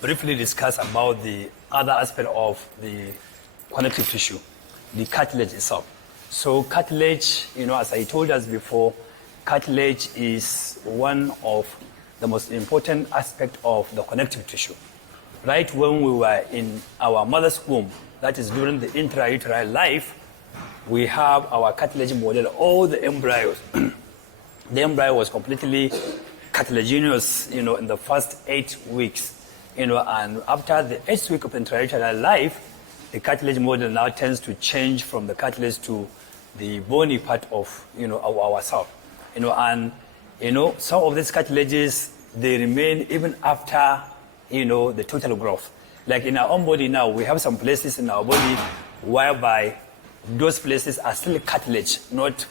briefly discuss about the other aspect of the connective tissue, the cartilage itself. So cartilage, as I told us before, cartilage is one of the most important aspect of the connective tissue. Right when we were in our mother's womb, that is during the intrauterine life, we have our cartilage model, all the embryos. The embryo was completely cartilaginous, in the first 8 weeks. And after the 8th week of intrauterine life, the cartilage model now tends to change from the cartilage to the bony part of, ourselves. Some of these cartilages, they remain even after, the total growth. Like in our own body now, we have some places in our body whereby those places are still cartilage, not,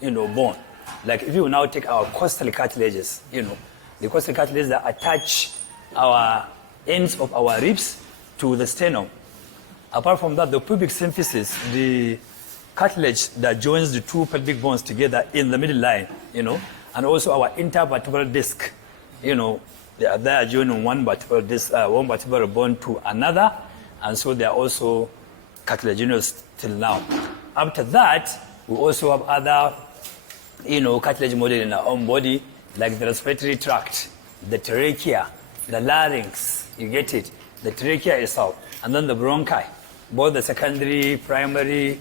bone. Like if you now take our costal cartilages, the costal cartilages that attach our ends of our ribs to the sternum. Apart from that, the pubic symphysis, the cartilage that joins the two pelvic bones together in the middle line, and also our intervertebral disc, they are joining one vertebral disc, one vertebral bone to another, and so they are also cartilaginous till now. After that, we also have other, cartilage model in our own body, like the respiratory tract, the trachea, the larynx, you get it, the trachea itself, and then the bronchi, both the secondary, primary,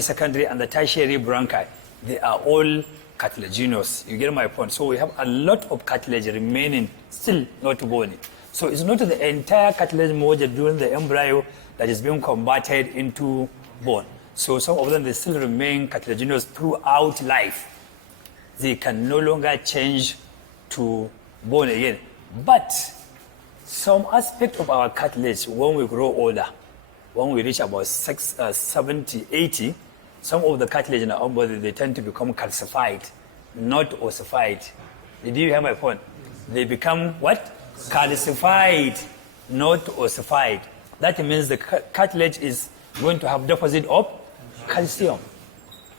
secondary, and the tertiary bronchi, they are all cartilaginous. You get my point? So we have a lot of cartilage remaining, still not bony. So it's not the entire cartilage module during the embryo that is being converted into bone. So some of them, they still remain cartilaginous throughout life. They can no longer change to bone again. But some aspect of our cartilage, when we grow older, when we reach about 70, 80, some of the cartilage in our own body, they tend to become calcified, not ossified. Did you hear my point? They become what? Calcified, not ossified. That means the cartilage is going to have deposit of calcium,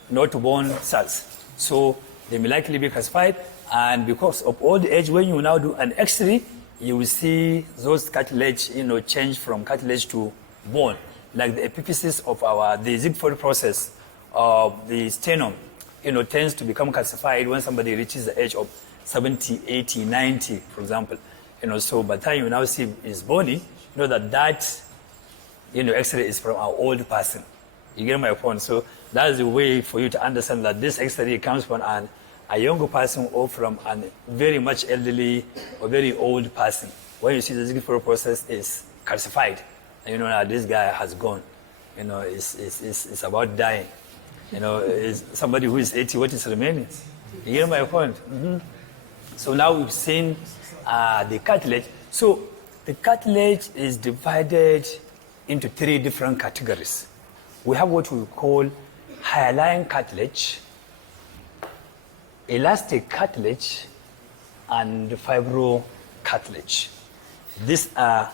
not bone cells. So they may likely be calcified, and because of old age, when you now do an X-ray, you will see those cartilage, change from cartilage to bone, like the epiphysis of the Ziegfeld process of the sternum, tends to become calcified when somebody reaches the age of 70, 80, 90, for example. So by the time you now see his body, that X-ray is from our old person. You get my point? So that's the way for you to understand that this X-ray comes from a younger person or from a very much elderly or very old person. When you see the Ziegfeld process is calcified, and this guy has gone. It's about dying. Is somebody who is 80, what is remaining? You get my point? Mm-hmm. So now we've seen the cartilage. So the cartilage is divided into 3 different categories. We have what we call hyaline cartilage, elastic cartilage, and fibrocartilage. These are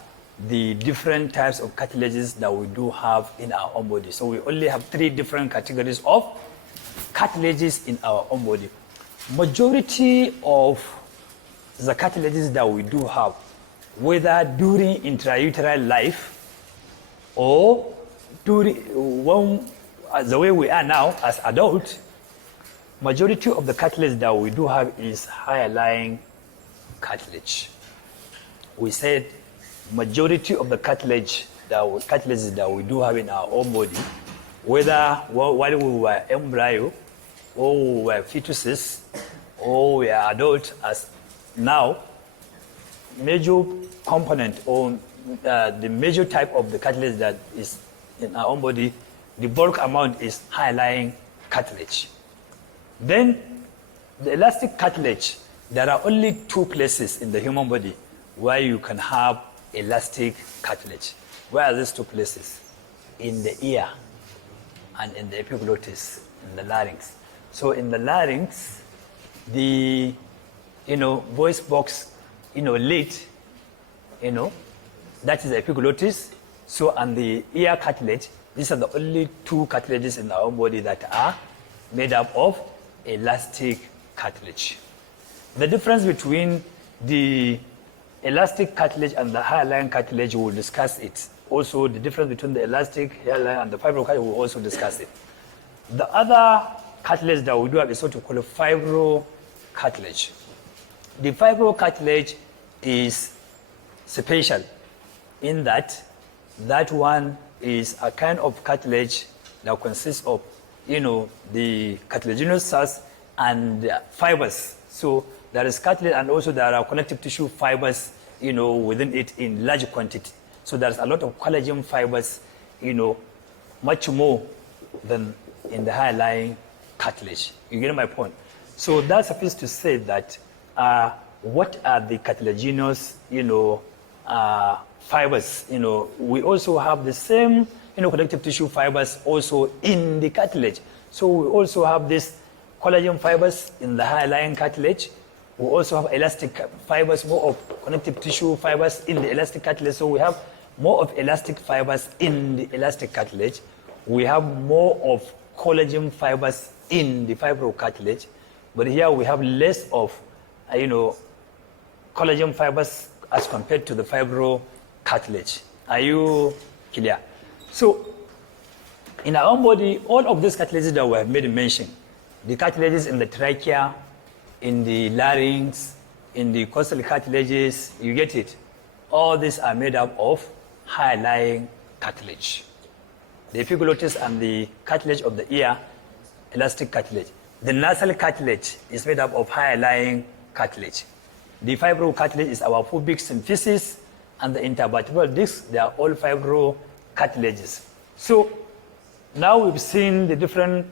the different types of cartilages that we do have in our own body. So we only have 3 different categories of cartilages in our own body. Majority of the cartilages that we do have, whether during intrauterine life or during the way we are now as adults, majority of the cartilage that we do have is hyaline cartilage. We said majority of the cartilages that we do have in our own body, whether while we were embryo, or we were fetuses, or we are adult as now, major component or the major type of the cartilage that is in our own body, the bulk amount is hyaline cartilage. Then the elastic cartilage, there are only 2 places in the human body where you can have elastic cartilage. Where are these 2 places? In the ear and in the epiglottis, in the larynx. So in the larynx, the voice box lid, that is the epiglottis. So and the ear cartilage, these are the only 2 cartilages in our own body that are made up of elastic cartilage. The difference between the elastic cartilage and the hyaline cartilage, we will discuss it. Also, the difference between the elastic, hyaline, and the fibrocartilage, we will also discuss it. The other cartilage that we do have is what we call a fibrocartilage. The fibrocartilage is special in that one is a kind of cartilage that consists of, the cartilaginous cells and fibers. So there is cartilage, and also there are connective tissue fibers, within it in large quantity. So there's a lot of collagen fibers, much more than in the high-lying cartilage. You get my point? So that's supposed to say that what are the cartilaginous, fibers? We also have the same, connective tissue fibers also in the cartilage. So we also have this collagen fibers in the high-lying cartilage. We also have elastic fibers, more of connective tissue fibers in the elastic cartilage. So we have more of elastic fibers in the elastic cartilage. We have more of collagen fibers in the fibrocartilage. But here we have less of, collagen fibers as compared to the fibrocartilage. Are you clear? So in our own body, all of these cartilages that we have made mention, the cartilages in the trachea, in the larynx, in the costal cartilages, you get it? All these are made up of high-lying cartilage. The epiglottis and the cartilage of the ear, elastic cartilage. The nasal cartilage is made up of high-lying cartilage. The fibrocartilage is our pubic symphysis, and the intervertebral discs, they are all fibrocartilages. So now we've seen the different,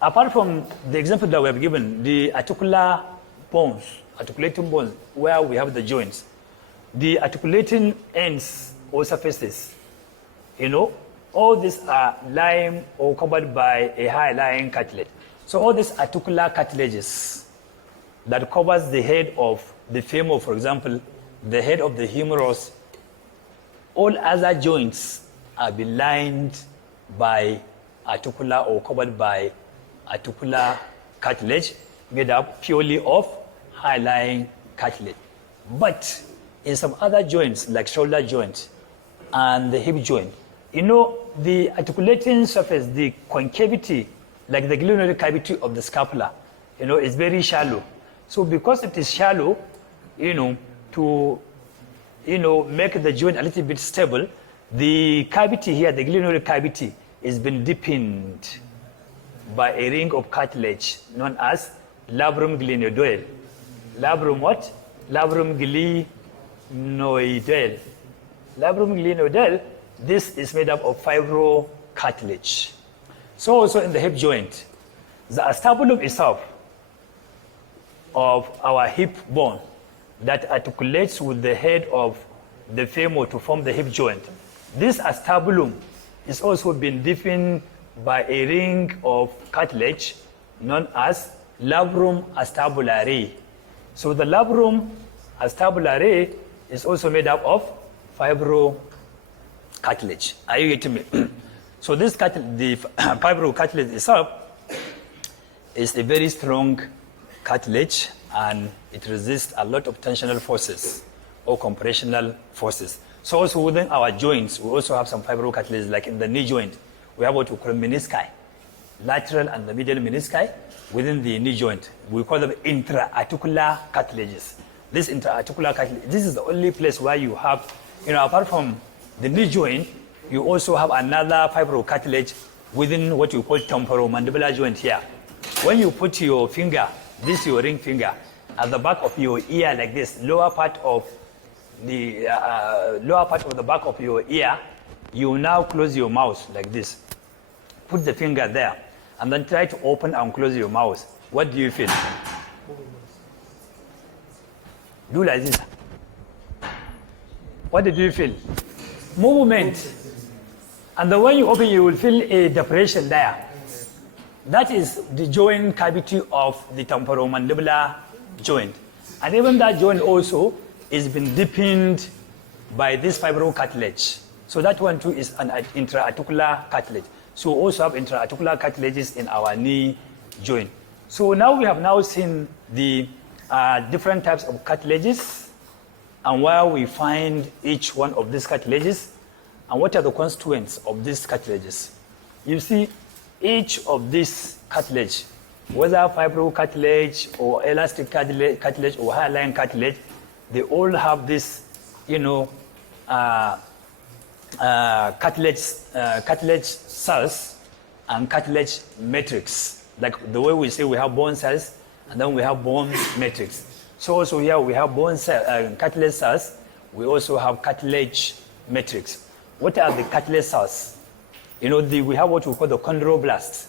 apart from the example that we have given, the articular bones, articulating bones, where we have the joints, the articulating ends or surfaces, all these are lying or covered by a high-lying cartilage. So all these articular cartilages that covers the head of the femur, for example, the head of the humerus, all other joints are be lined by articular or covered by articular cartilage made up purely of high-lying cartilage. But in some other joints, like shoulder joint and the hip joint, the articulating surface, the concavity, like the glenoid cavity of the scapula, is very shallow. So because it is shallow, to make the joint a little bit stable, the cavity here, the glenoid cavity, is been deepened by a ring of cartilage known as labrum glenoidal. Labrum what? Labrum glenoidal. Labrum glenoidal, this is made up of fibrocartilage. So also in the hip joint, the acetabulum itself of our hip bone that articulates with the head of the femur to form the hip joint. This acetabulum is also been deepened by a ring of cartilage known as labrum acetabulare. So the labrum acetabulare is also made up of fibrocartilage. Are you getting me? So this the fibrocartilage itself is a very strong cartilage, and it resists a lot of tensional forces or compressional forces. So also within our joints, we also have some fibrocartilage, like in the knee joint. We have what we call menisci, lateral and the medial menisci within the knee joint. We call them intra-articular cartilages. This intra-articular cartilage, this is the only place where you have, apart from the knee joint, you also have another fibrocartilage within what you call temporomandibular joint here. When you put your finger, this your ring finger, at the back of your ear like this, lower part of the back of your ear, you now close your mouth like this. Put the finger there, and then try to open and close your mouth. What do you feel? Do like this. What did you feel? Movement. And then when you open, you will feel a depression there. That is the joint cavity of the temporomandibular joint. And even that joint also is been deepened by this fibrocartilage. So that one too is an intra-articular cartilage. So we also have intra-articular cartilages in our knee joint. So now we have now seen the different types of cartilages and where we find each one of these cartilages, and what are the constituents of these cartilages. You see, each of these cartilage, whether fibrocartilage or elastic cartilage or hyaline cartilage, they all have this, cartilage cells and cartilage matrix. Like the way we say we have bone cells and then we have bone matrix. So also here we have bone cell, cartilage cells. We also have cartilage matrix. What are the cartilage cells? We have what we call the chondroblasts.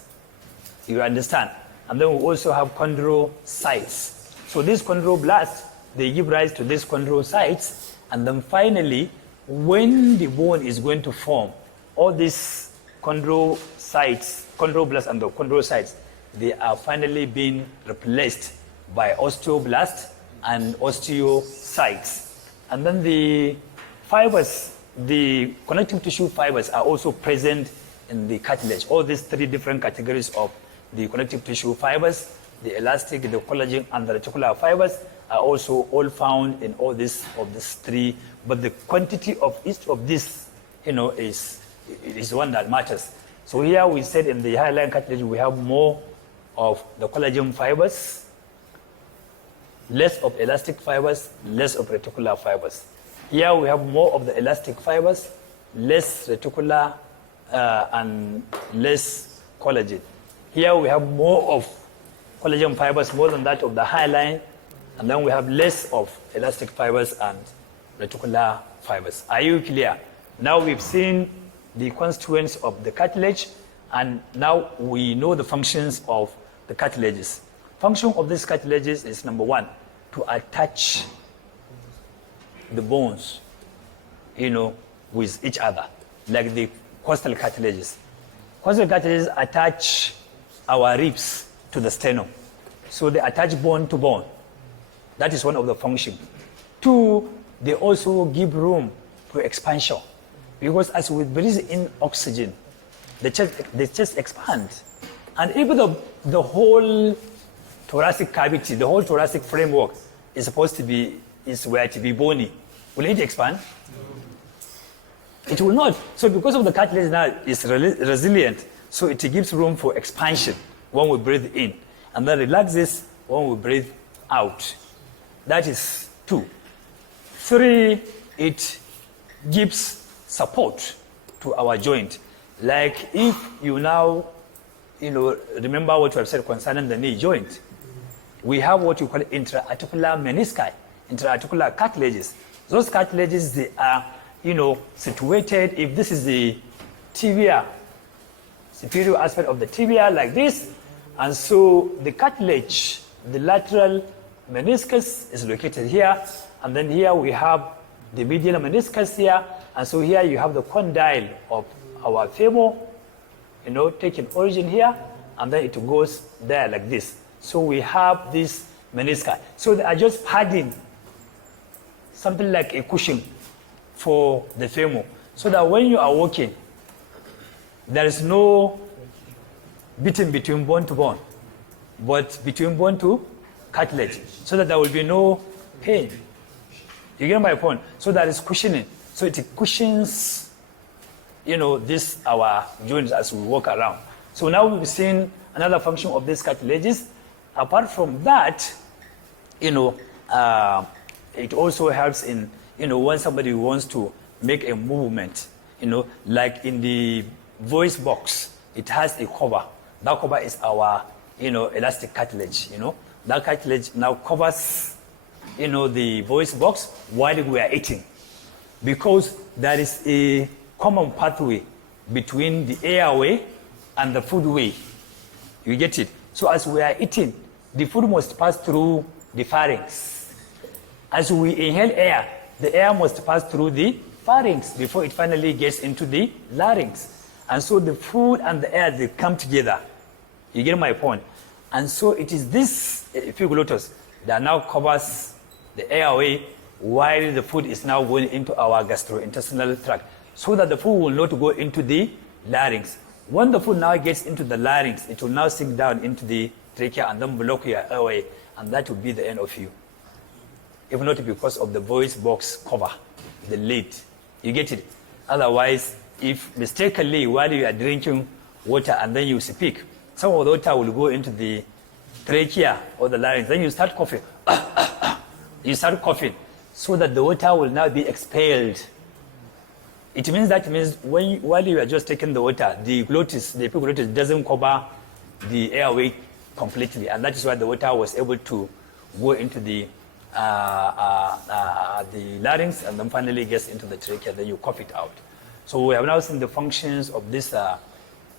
You understand? And then we also have chondrocytes. So these chondroblasts, they give rise to these chondrocytes. And then finally, when the bone is going to form, all these chondrocytes, chondroblasts and the chondrocytes, they are finally being replaced by osteoblasts and osteocytes. And then the fibers, the connective tissue fibers are also present in the cartilage. All these three different categories of the connective tissue fibers, the elastic, the collagen, and the reticular fibers are also all found in all these three. But the quantity of each of these, is one that matters. So here we said in the hyaline cartilage we have more of the collagen fibers, less of elastic fibers, less of reticular fibers. Here we have more of the elastic fibers, less reticular, and less collagen. Here we have more of collagen fibers, more than that of the hyaline, and then we have less of elastic fibers and reticular fibers. Are you clear? Now we've seen the constituents of the cartilage, and now we know the functions of the cartilages. Function of these cartilages is number one, to attach the bones, with each other, like the costal cartilages. Costal cartilages attach our ribs to the sternum. So they attach bone to bone. That is one of the functions. Two, they also give room to expansion. Because as we breathe in oxygen, the chest expands. And even the whole thoracic cavity, the whole thoracic framework is supposed to be, is where to be bony. Will it expand? It will not. So because of the cartilage now is resilient, so it gives room for expansion when we breathe in, and then relaxes when we breathe out. That is two. Three, it gives support to our joint. Like if you now, remember what we have said concerning the knee joint, we have what you call intra-articular menisci, intra-articular cartilages. Those cartilages, they are, situated, if this is the tibia, superior aspect of the tibia like this, and so the cartilage, the lateral meniscus is located here, and then here we have the medial meniscus here, and so here you have the condyle of our femur, taking origin here, and then it goes there like this. So we have this menisci. So they are just padding, something like a cushion for the femur, so that when you are walking, there is no beating between bone to bone, but between bone to cartilage, so that there will be no pain. You get my point? So that is cushioning. So it cushions, this our joints as we walk around. So now we've seen another function of these cartilages. Apart from that, it also helps in, when somebody wants to make a movement, like in the voice box, it has a cover. That cover is our, elastic cartilage, That cartilage now covers, the voice box while we are eating. Because there is a common pathway between the airway and the foodway. You get it? So as we are eating, the food must pass through the pharynx. As we inhale air, the air must pass through the pharynx before it finally gets into the larynx. And so the food and the air, they come together. You get my point? And so it is this epiglottis that now covers the airway while the food is now going into our gastrointestinal tract, so that the food will not go into the larynx. When the food now gets into the larynx, it will now sink down into the trachea and then block your airway, and that will be the end of you. if not because of the voice box cover, the lid. You get it? Otherwise, if mistakenly while you are drinking water and then you speak, some of the water will go into the trachea or the larynx, then you start coughing. You start coughing so that the water will now be expelled. It means while you are just taking the water, the epiglottis doesn't cover the airway completely, and that is why the water was able to go into the larynx and then finally gets into the trachea, then you cough it out. So we have now seen the functions of these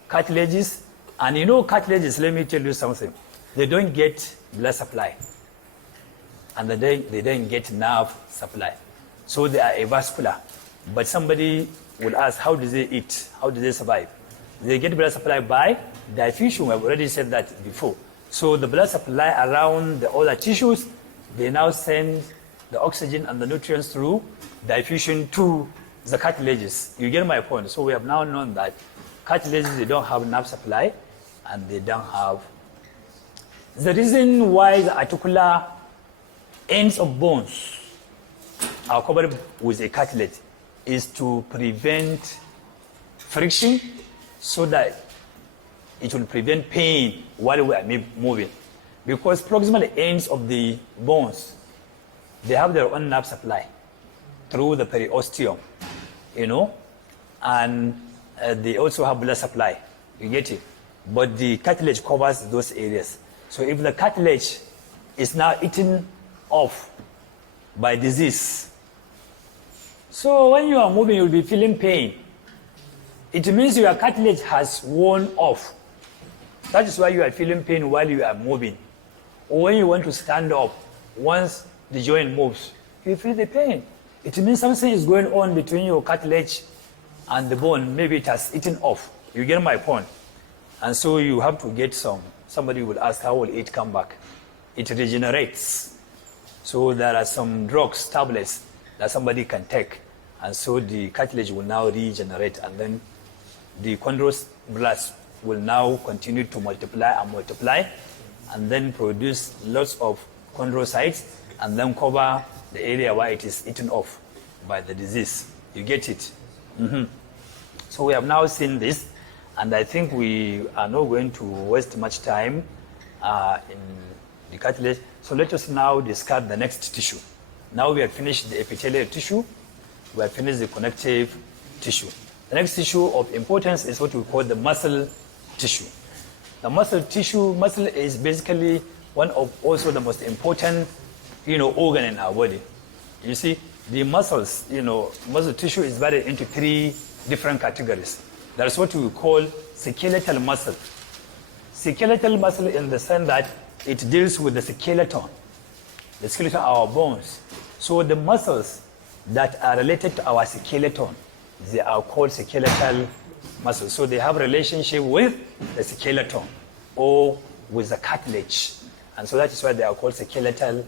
cartilages. And you know cartilages, let me tell you something. They don't get blood supply. And they don't get nerve supply. So they are avascular. But somebody will ask, how do they eat? How do they survive? They get blood supply by diffusion. We've already said that before. So the blood supply around the other tissues, they now send the oxygen and the nutrients through diffusion to the cartilages. You get my point? So we have now known that cartilages, they don't have nerve supply and they don't have. The reason why the articular ends of bones are covered with a cartilage is to prevent friction so that it will prevent pain while we are moving. Because proximal ends of the bones, they have their own nerve supply through the periosteum, and they also have blood supply. You get it? But the cartilage covers those areas. So if the cartilage is now eaten off by disease, so when you are moving, you'll be feeling pain. It means your cartilage has worn off. That is why you are feeling pain while you are moving. Or when you want to stand up, once the joint moves, you feel the pain. It means something is going on between your cartilage and the bone. Maybe it has eaten off. You get my point? And so you have to get somebody will ask, how will it come back? It regenerates. So there are some drugs, tablets, that somebody can take. And so the cartilage will now regenerate, and then the chondroblasts will now continue to multiply, and then produce lots of chondrocytes, and then cover the area where it is eaten off by the disease. You get it? Mm-hmm. So we have now seen this, and I think we are not going to waste much time in the cartilage. So let us now discuss the next tissue. Now we have finished the epithelial tissue, we have finished the connective tissue. The next tissue of importance is what we call the muscle tissue. The muscle is basically one of also the most important, organ in our body. You see, the muscles, muscle tissue is divided into three different categories. That is what we call skeletal muscle. Skeletal muscle in the sense that it deals with the skeleton of our bones. So the muscles that are related to our skeleton, they are called skeletal muscles. So they have relationship with the skeleton or with the cartilage. And so that is why they are called skeletal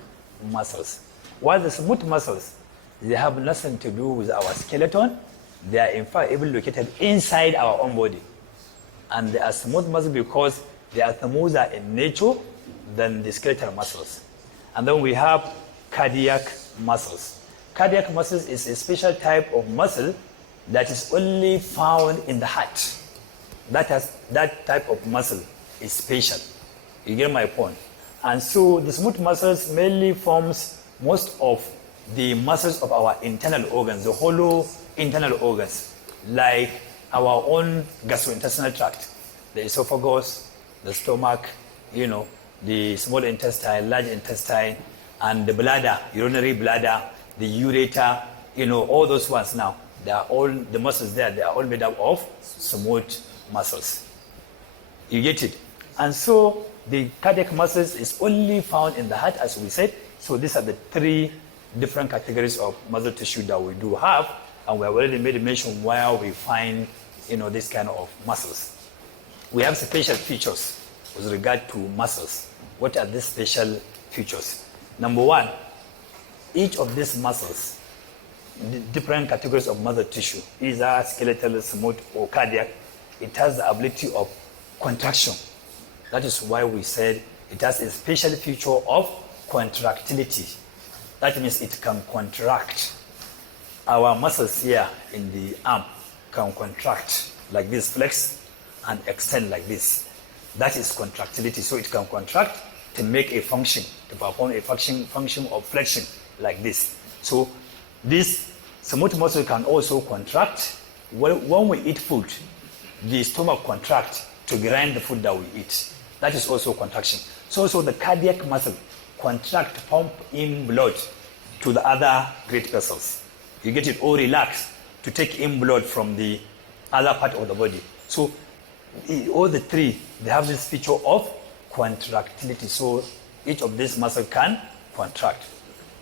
muscles. While the smooth muscles, they have nothing to do with our skeleton. They are in fact even located inside our own body. And they are smooth muscles because they are smoother in nature than the skeletal muscles. And then we have cardiac muscles. Cardiac muscles is a special type of muscle that is only found in the heart. That type of muscle is special. You get my point? And so the smooth muscles mainly forms most of the muscles of our internal organs, the hollow internal organs, like our own gastrointestinal tract, the esophagus, the stomach, the small intestine, large intestine, and the bladder, urinary bladder, the ureter, all those ones now. They are all, the muscles there, they are all made up of smooth muscles. You get it? And so the cardiac muscles is only found in the heart, as we said. So these are the three different categories of muscle tissue that we do have. And we have already made a mention where we find, this kind of muscles. We have special features with regard to muscles. What are these special features? Number one, each of these muscles, the different categories of muscle tissue, either skeletal, smooth, or cardiac, it has the ability of contraction. That is why we said it has a special feature of contractility. That means it can contract. Our muscles here in the arm can contract like this, flex and extend like this. That is contractility. So it can contract to make a function, to perform a function of flexion like this. So this smooth muscle can also contract. When we eat food, the stomach contracts to grind the food that we eat. That is also contraction. So the cardiac muscle contract, pump in blood to the other great vessels. You get it all relaxed to take in blood from the other part of the body. So all the three, they have this feature of contractility. So each of these muscles can contract.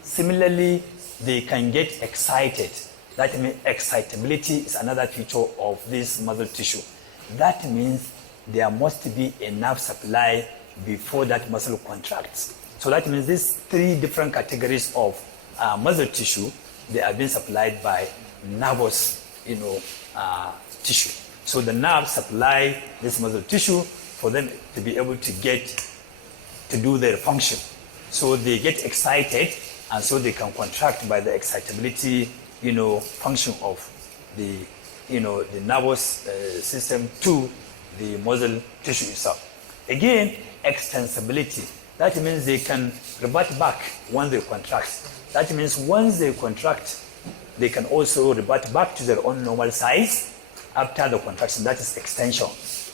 Similarly, they can get excited. That means excitability is another feature of this muscle tissue. That means there must be enough supply before that muscle contracts. So that means these three different categories of muscle tissue, they are being supplied by nervous, tissue. So the nerves supply this muscle tissue for them to be able to do their function. So they get excited, and so they can contract by the excitability, function of the nervous system to the muscle tissue itself. Again, extensibility. That means they can revert back when they contract. That means once they contract, they can also revert back to their own normal size after the contraction. That is extension.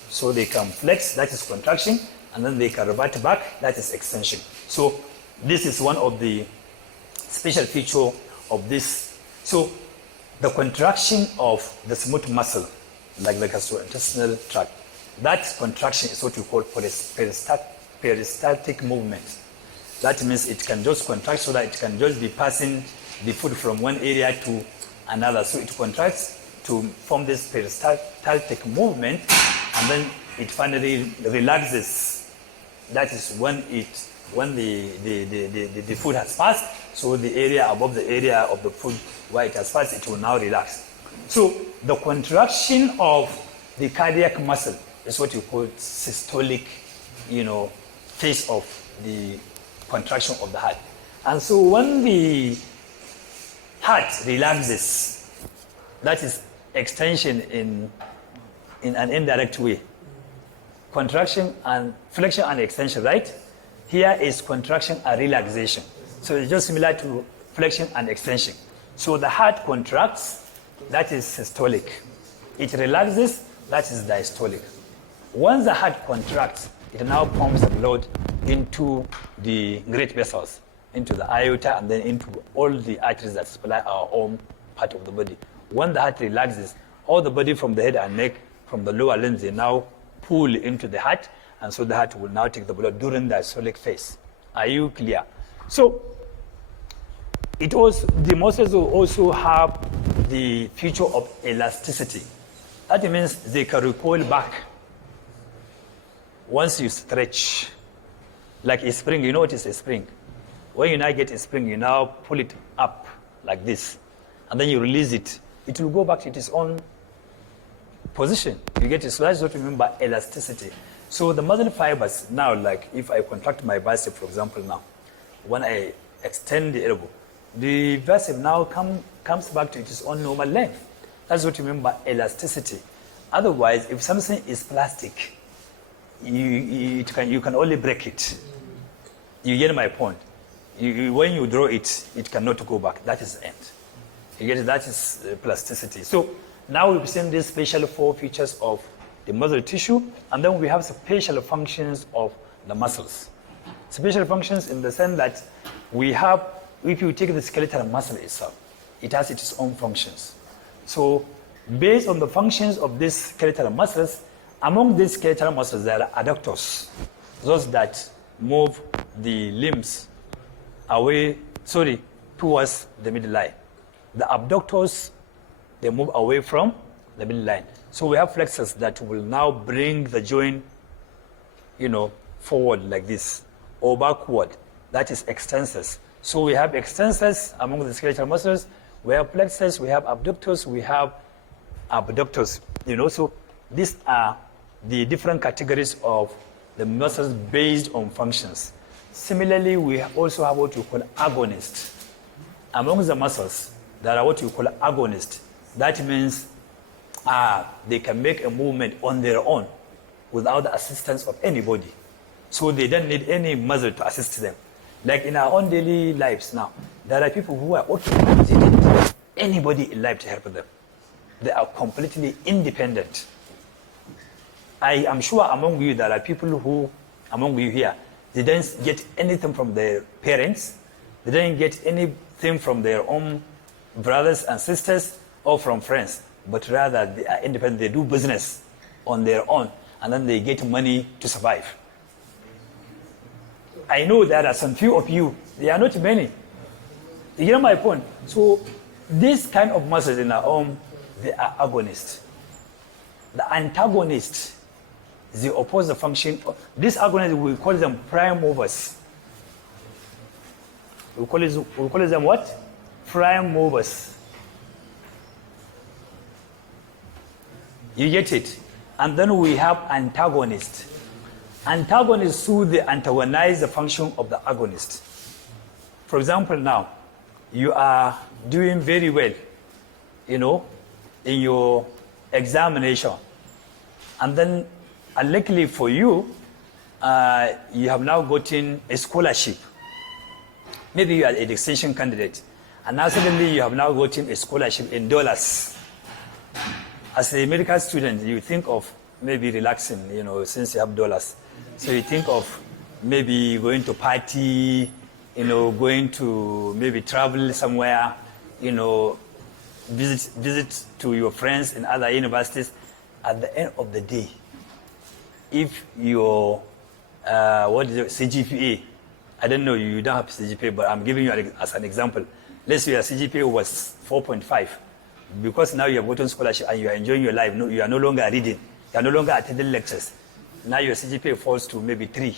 So they can flex, that is contraction, and then they can revert back, that is extension. So this is one of the special feature of this. So the contraction of the smooth muscle, like the gastrointestinal tract, that contraction is what we call peristaltic movement. That means it can just contract so that it can just be passing the food from one area to another. So it contracts to form this peristaltic movement, and then it finally relaxes. That is when the food has passed. So the area above the area of the food where it has passed, it will now relax. So the contraction of the cardiac muscle is what you call systolic, phase of the contraction of the heart. And so when the heart relaxes, that is extension in an indirect way. Contraction and flexion and extension, right? Here is contraction and relaxation. So it's just similar to flexion and extension. So the heart contracts, that is systolic. It relaxes, that is diastolic. Once the heart contracts, it now pumps the blood into the great vessels, into the aorta, and then into all the arteries that supply our own part of the body. When the heart relaxes, all the body from the head and neck, from the lower limbs, they now pull into the heart, and so the heart will now take the blood during the diastolic phase. Are you clear? So the muscles will also have the feature of elasticity. That means they can recoil back once you stretch. Like a spring, you know what is a spring? When you now get a spring, you now pull it up like this, and then you release it. It will go back to its own position. You get it? So that's what we mean by elasticity. So the muscle fibers now, like if I contract my bicep, for example, now, when I extend the elbow, the bicep now comes back to its own normal length. That's what we mean by elasticity. Otherwise, if something is plastic, you can only break it. You get my point. When you draw it, it cannot go back. That is the end. You get it? That is plasticity. So now we've seen these special 4 features of the muscle tissue, and then we have special functions of the muscles. Special functions in the sense that we have, if you take the skeletal muscle itself, it has its own functions. So based on the functions of these skeletal muscles, among these skeletal muscles, there are adductors, those that move the limbs towards the midline. The abductors, they move away from the midline. So we have flexors that will now bring the joint, forward like this, or backward. That is extensors. So we have extensors among the skeletal muscles. We have flexors, we have abductors, we have abductors. So these are the different categories of the muscles based on functions. Similarly, we also have what we call agonists. among the muscles, there are what you call agonists. That means they can make a movement on their own without the assistance of anybody. So they don't need any muscle to assist them. Like in our own daily lives now, there are people who are okay. They don't need anybody in life to help them. They are completely independent. I am sure among you there are people who, among you here, they don't get anything from their parents. They don't get anything from their own brothers and sisters or from friends. But rather they are independent. They do business on their own. And then they get money to survive. I know there are some few of you. They are not many. You get my point? So this kind of muscles in our own, they are agonists. The antagonist, they oppose the function. These agonists, we call them prime movers. We call them what? Prime movers. You get it? And then we have antagonists. Antagonists, who they antagonize the function of the agonist. For example, now, you are doing very well, in your examination. And then, unluckily for you, you have now gotten a scholarship. Maybe you are an extension candidate. And now suddenly you have now gotten a scholarship in dollars. As a medical student, you think of maybe relaxing, since you have dollars. So you think of maybe going to party, going to maybe travel somewhere, visit to your friends in other universities. At the end of the day, if your CGPA, I don't know, you don't have CGPA, but I'm giving you as an example. Let's say your CGPA was 4.5. Because now you have gotten scholarship and you are enjoying your life, you are no longer reading, you are no longer attending lectures. Now your CGPA falls to maybe 3.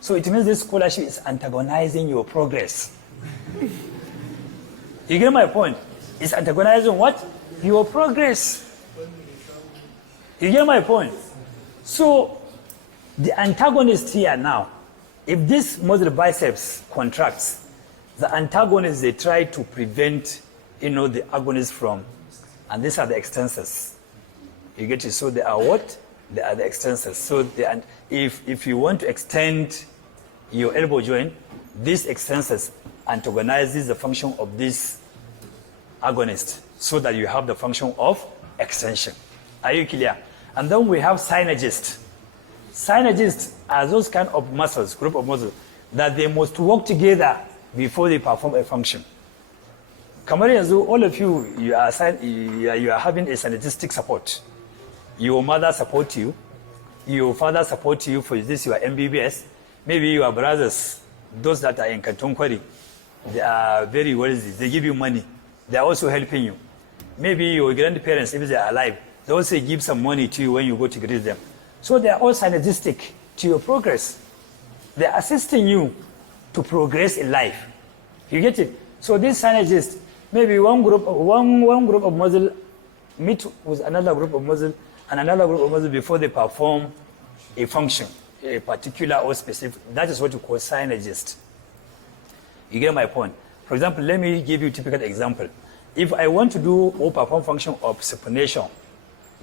So it means this scholarship is antagonizing your progress. You get my point? It's antagonizing what? Your progress. You get my point? So the antagonist here now, if this muscle biceps contracts, the antagonists, they try to prevent the agonist from, and these are the extensors. You get it? So they are what? They are the extensors. So if you want to extend your elbow joint, these extensors antagonizes the function of this agonist, so that you have the function of extension. Are you clear? And then we have synergists. Synergists are those kind of muscles, group of muscles, that they must work together before they perform a function. Kamar yanzu, all of you, you are having a synergistic support. Your mother supports you. Your father supports you for this, your MBBS. Maybe your brothers, those that are in Kantonkwari, they are very wealthy. They give you money. They are also helping you. Maybe your grandparents, if they are alive, they also give some money to you when you go to greet them. So they are all synergistic to your progress. They are assisting you to progress in life. You get it? So these synergists, maybe one group of muscle meet with another group of muscle and another group of muscle before they perform a function, a particular or specific. That is what you call synergist. You get my point? For example, let me give you a typical example. If I want to do or perform function of supination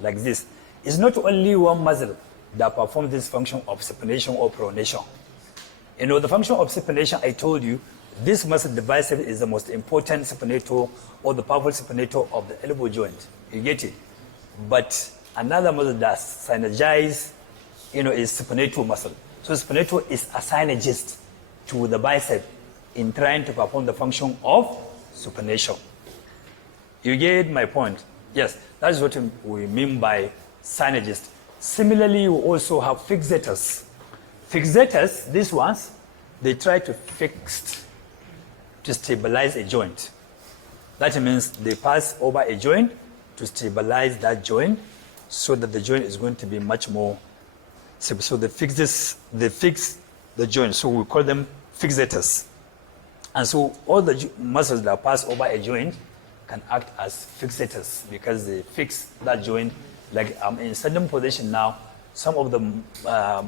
like this, it's not only one muscle that performs this function of supination or pronation. The function of supination, I told you, this muscle, the bicep, is the most important supinator or the powerful supinator of the elbow joint. You get it? But another muscle that synergizes, is supinator muscle. So supinator is a synergist to the bicep in trying to perform the function of supination. You get my point? Yes, that is what we mean by synergist. Similarly, you also have fixators. Fixators, these ones, they try to stabilize a joint. That means they pass over a joint to stabilize that joint so that the joint is going to be much more stable. So they fix the joint. So we call them fixators. And so all the muscles that pass over a joint can act as fixators because they fix that joint. Like I'm in certain position now, some of the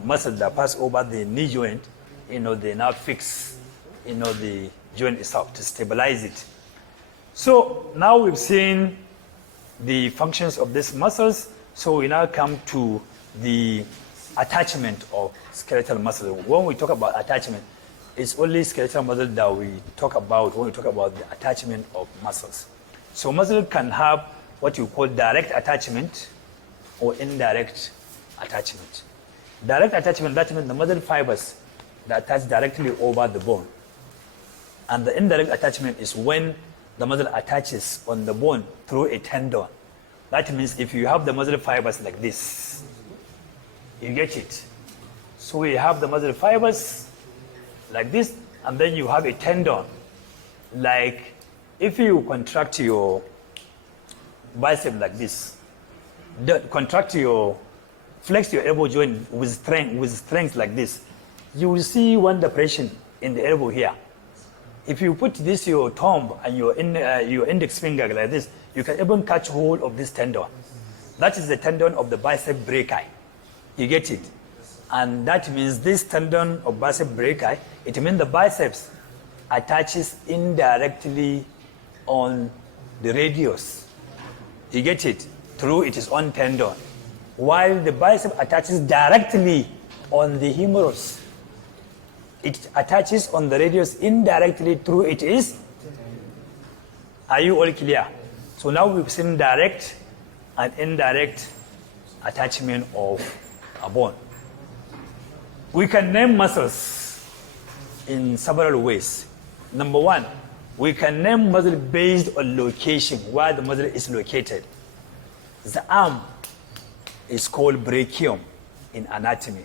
muscles that pass over the knee joint, they now fix, the joint itself, to stabilize it. So now we've seen the functions of these muscles. So we now come to the attachment of skeletal muscle. When we talk about attachment, it's only skeletal muscle that we talk about when we talk about the attachment of muscles. So muscle can have what you call direct attachment or indirect attachment. Direct attachment, that means the muscle fibers that attach directly over the bone. And the indirect attachment is when the muscle attaches on the bone through a tendon. That means if you have the muscle fibers like this, you get it. So we have the muscle fibers like this, and then you have a tendon. Like if you contract your bicep like this, flex your elbow joint with strength like this, you will see one depression in the elbow here. If you put this your thumb and your index finger like this, you can even catch hold of this tendon. That is the tendon of the bicep brachii. You get it? And that means this tendon of bicep brachii, it means the biceps attaches indirectly on the radius. You get it? Through its own tendon. While the bicep attaches directly on the humerus. It attaches on the radius indirectly through it is. Are you all clear? So now we've seen direct and indirect attachment of a bone. We can name muscles in several ways. Number one, we can name muscle based on location, where the muscle is located. The arm is called brachium in anatomy.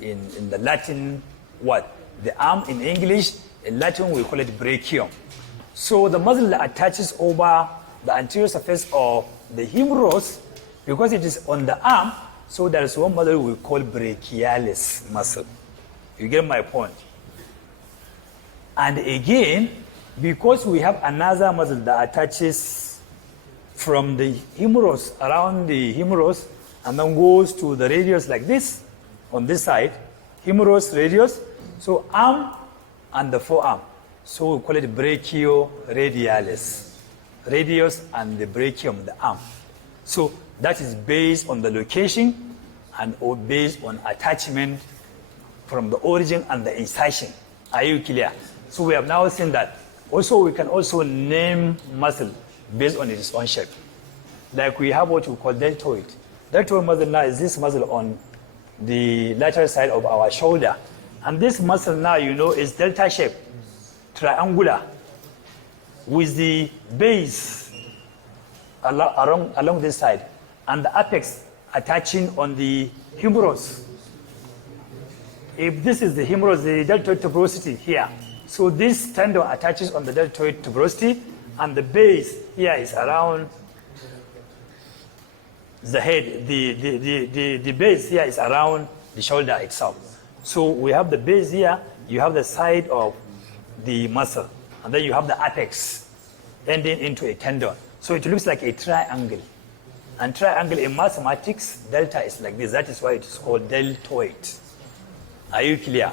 In the Latin, what? The arm in English, in Latin we call it brachium. So the muscle that attaches over the anterior surface of the humerus, because it is on the arm, so there is one muscle we call brachialis muscle. You get my point? And again, because we have another muscle that attaches from the humerus, around the humerus, and then goes to the radius like this, on this side, humerus, radius, so arm and the forearm. So we call it brachioradialis. Radius and the brachium, the arm. So that is based on the location and or based on attachment from the origin and the incision. Are you clear? So we have now seen that. Also, we can also name muscle based on its own shape. Like we have what we call deltoid. Deltoid muscle now is this muscle on the lateral side of our shoulder. And this muscle now, you know, is delta shape, triangular, with the base along this side, and the apex attaching on the humerus. If this is the humerus, the deltoid tuberosity here, so this tendon attaches on the deltoid tuberosity, and the base here is around the head. The base here is around the shoulder itself. So we have the base here, you have the side of the muscle, and then you have the apex ending into a tendon. So it looks like a triangle. And triangle in mathematics, delta is like this. That is why it is called deltoid. Are you clear?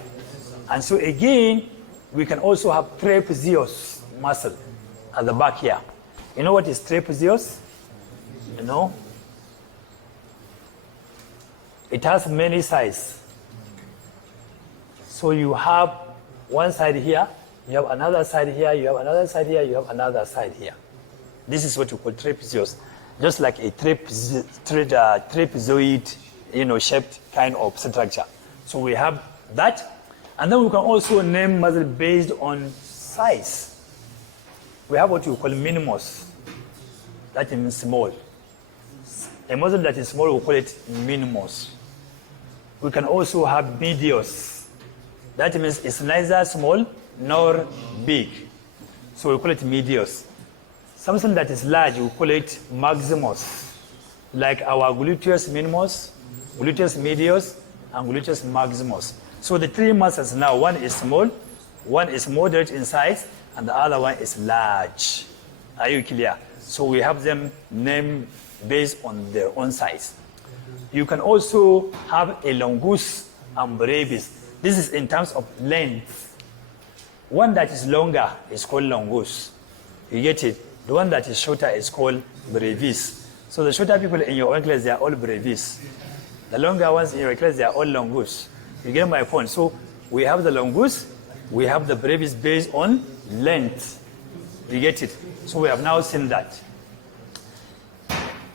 And so again, we can also have trapezius muscle at the back here. You know what is trapezius? You know? It has many sides. So you have one side here, you have another side here, you have another side here, you have another side here. This is what we call trapezius, just like a trapezoid, shaped kind of structure. So we have that, and then we can also name muscle based on size. We have what we call minimus, that means small. A muscle that is small, we call it minimus. We can also have medius. That means it's neither small nor big. So we call it medius. Something that is large, we call it maximus. Like our gluteus minimus, gluteus medius, and gluteus maximus. So the three muscles now, one is small, one is moderate in size, and the other one is large. Are you clear? So we have them named based on their own size. You can also have a longus and brevis. This is in terms of length. one that is longer is called longus. You get it? The one that is shorter is called brevis. So the shorter people in your own class, they are all brevis. The longer ones in your class, they are all longus. You get my point? So we have the longus, we have the brevis based on length. You get it? So we have now seen that.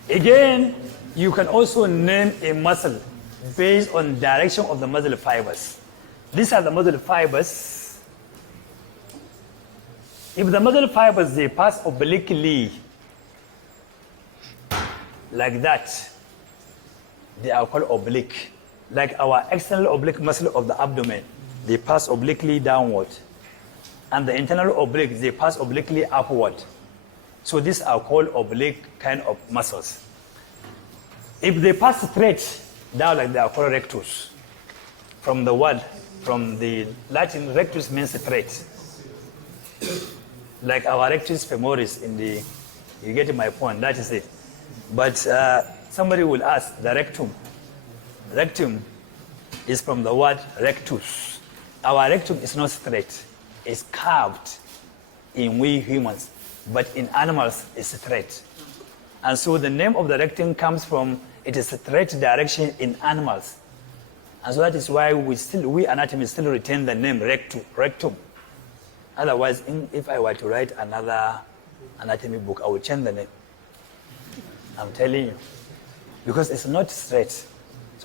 Again, you can also name a muscle based on direction of the muscle fibers. These are the muscle fibers. If the muscle fibers, they pass obliquely, like that, they are called oblique. Like our external oblique muscle of the abdomen, they pass obliquely downward. And the internal oblique, they pass obliquely upward. So these are called oblique kind of muscles. If they pass straight down, like they are called rectus. From the word, from the Latin, rectus means straight. Like our rectus femoris in the, you get my point, that is it. But somebody will ask, the rectum. Rectum is from the word rectus. Our rectum is not straight, it's curved in we humans, but in animals it's straight. And so the name of the rectum comes from, it is a straight direction in animals. And so that is why we anatomists still retain the name rectum. Otherwise, if I were to write another anatomy book, I would change the name. I'm telling you. Because it's not straight. So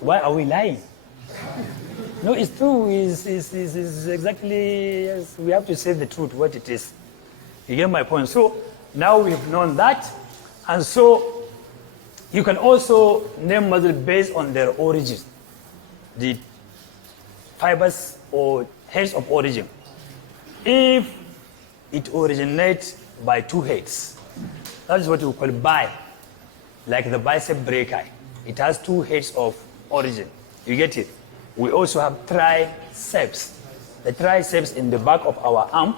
why are we lying? No, it's true. It's exactly, yes, we have to say the truth, what it is. You get my point? So now we've known that. And so you can also name muscle based on their origin. The fibers or heads of origin. If it originates by two heads, that is what we call bi, like the bicep brachii. It has two heads of origin. You get it? We also have triceps. The triceps in the back of our arm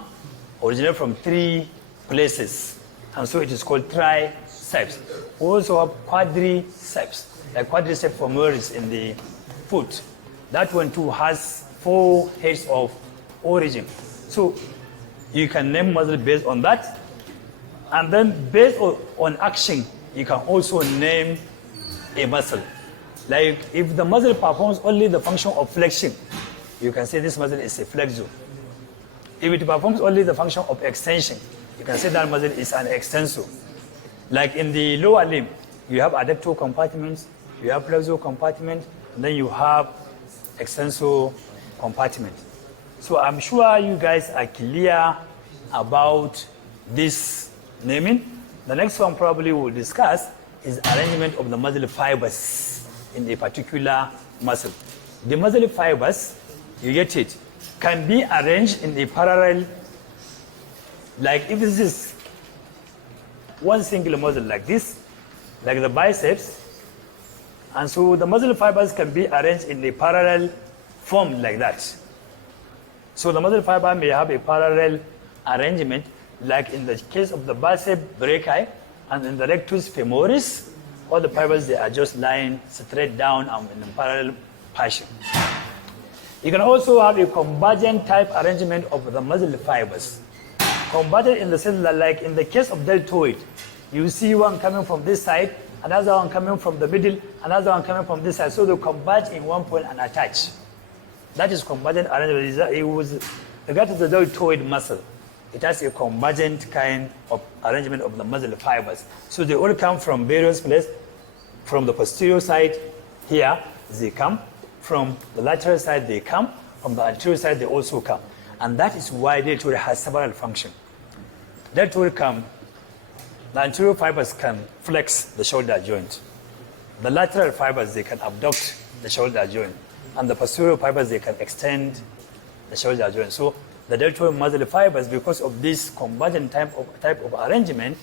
originate from three places, and so it is called triceps. We also have quadriceps, like quadriceps femoris in the foot. That one too has four heads of origin. So you can name muscle based on that. And then based on action, you can also name a muscle. Like if the muscle performs only the function of flexion, you can say this muscle is a flexor. If it performs only the function of extension, you can say that muscle is an extensor. Like in the lower limb, you have adductor compartments, you have flexor compartment, and then you have extensor compartment. So I'm sure you guys are clear about this naming. The next one probably we'll discuss is arrangement of the muscle fibers in a particular muscle. The muscle fibers, you get it, can be arranged in a parallel, like if this is one single muscle like this, like the biceps, and so the muscle fibers can be arranged in a parallel form like that. So the muscle fiber may have a parallel arrangement, like in the case of the bicep brachii and in the rectus femoris, all the fibers, they are just lying straight down and in a parallel fashion. You can also have a convergent type arrangement of the muscle fibers. Convergent in the sense that, like in the case of deltoid, you see one coming from this side, another one coming from the middle, another one coming from this side. So they converge in one point and attach. That is convergent arrangement. It was regarded to the deltoid muscle. It has a convergent kind of arrangement of the muscle fibers. So they all come from various places. From the posterior side here, they come. From the lateral side, they come. From the anterior side, they also come. And that is why deltoid has several functions. Deltoid come, the anterior fibers can flex the shoulder joint. The lateral fibers, they can abduct the shoulder joint. And the posterior fibers, they can extend the shoulder joint. So the deltoid muscle fibers, because of this convergent type of arrangement,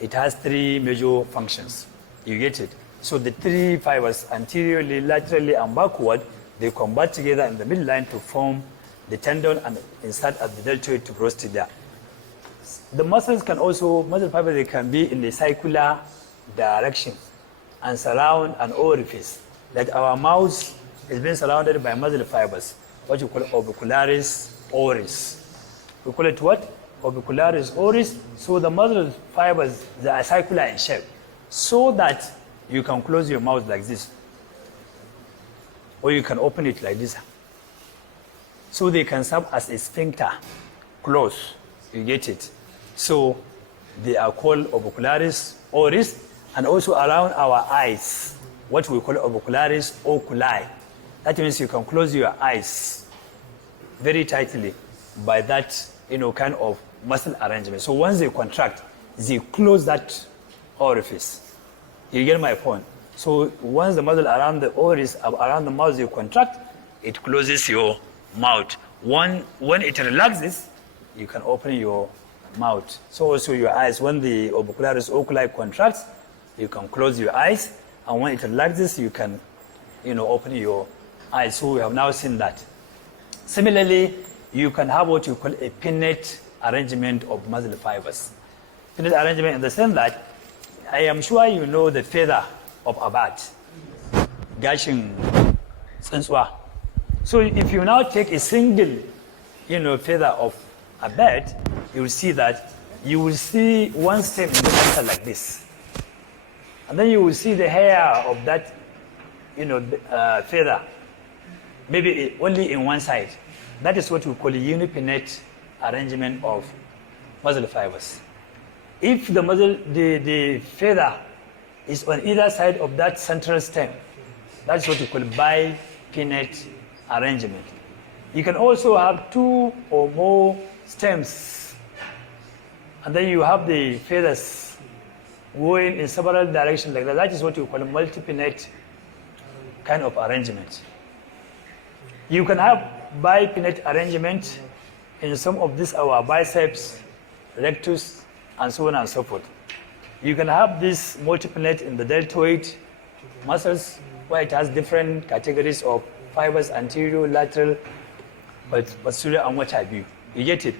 it has three major functions. You get it? So the three fibers, anteriorly, laterally, and backward, they converge together in the midline to form the tendon and insert at the deltoid tuberosity there. The muscles can also, muscle fibers, they can be in a circular direction and surround an orifice. Like our mouth is being surrounded by muscle fibers, what you call orbicularis oris. We call it what? Orbicularis oris. So the muscle fibers, they are circular in shape, so that you can close your mouth like this, or you can open it like this. So they can serve as a sphincter, close. You get it? So they are called orbicularis oris, and also around our eyes, what we call orbicularis oculi. That means you can close your eyes very tightly by that, kind of muscle arrangement. So once they contract, they close that orifice. You get my point? So once the muscle around the oris, around the mouth, you contract, it closes your mouth. When it relaxes, you can open your mouth. So also your eyes, when the orbicularis oculi contracts, you can close your eyes, and when it relaxes, you can, open your eyes. So we have now seen that. Similarly, you can have what you call a pinnate arrangement of muscle fibers. Pinnate arrangement in the sense that I am sure you know the feather of a bat, gashin tsuntsuwa. So if you now take a single, feather of a bird, you will see that you will see one stem in the center like this. And then you will see the hair of that, feather, maybe only in one side. That is what we call a unipinnate arrangement of muscle fibers. If the feather is on either side of that central stem, that's what we call bipinnate arrangement. You can also have two or more stems, and then you have the feathers going in several directions like that. That is what we call a multipinnate kind of arrangement. You can have bipinnate arrangement in some of these, our biceps, rectus, and so on and so forth. You can have this multipinnate in the deltoid muscles, where it has different categories of fibers, anterior, lateral, posterior, and what have you. You get it?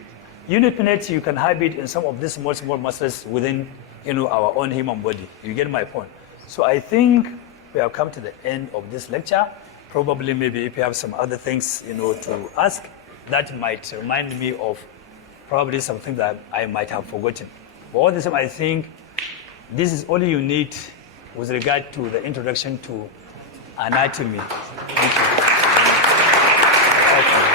Unipinnate, you can have it in some of these small muscles within, our own human body. You get my point? So I think we have come to the end of this lecture. Probably, maybe if you have some other things, to ask, that might remind me of probably something that I might have forgotten. But all the same, I think this is all you need with regard to the introduction to anatomy. Thank you. Okay.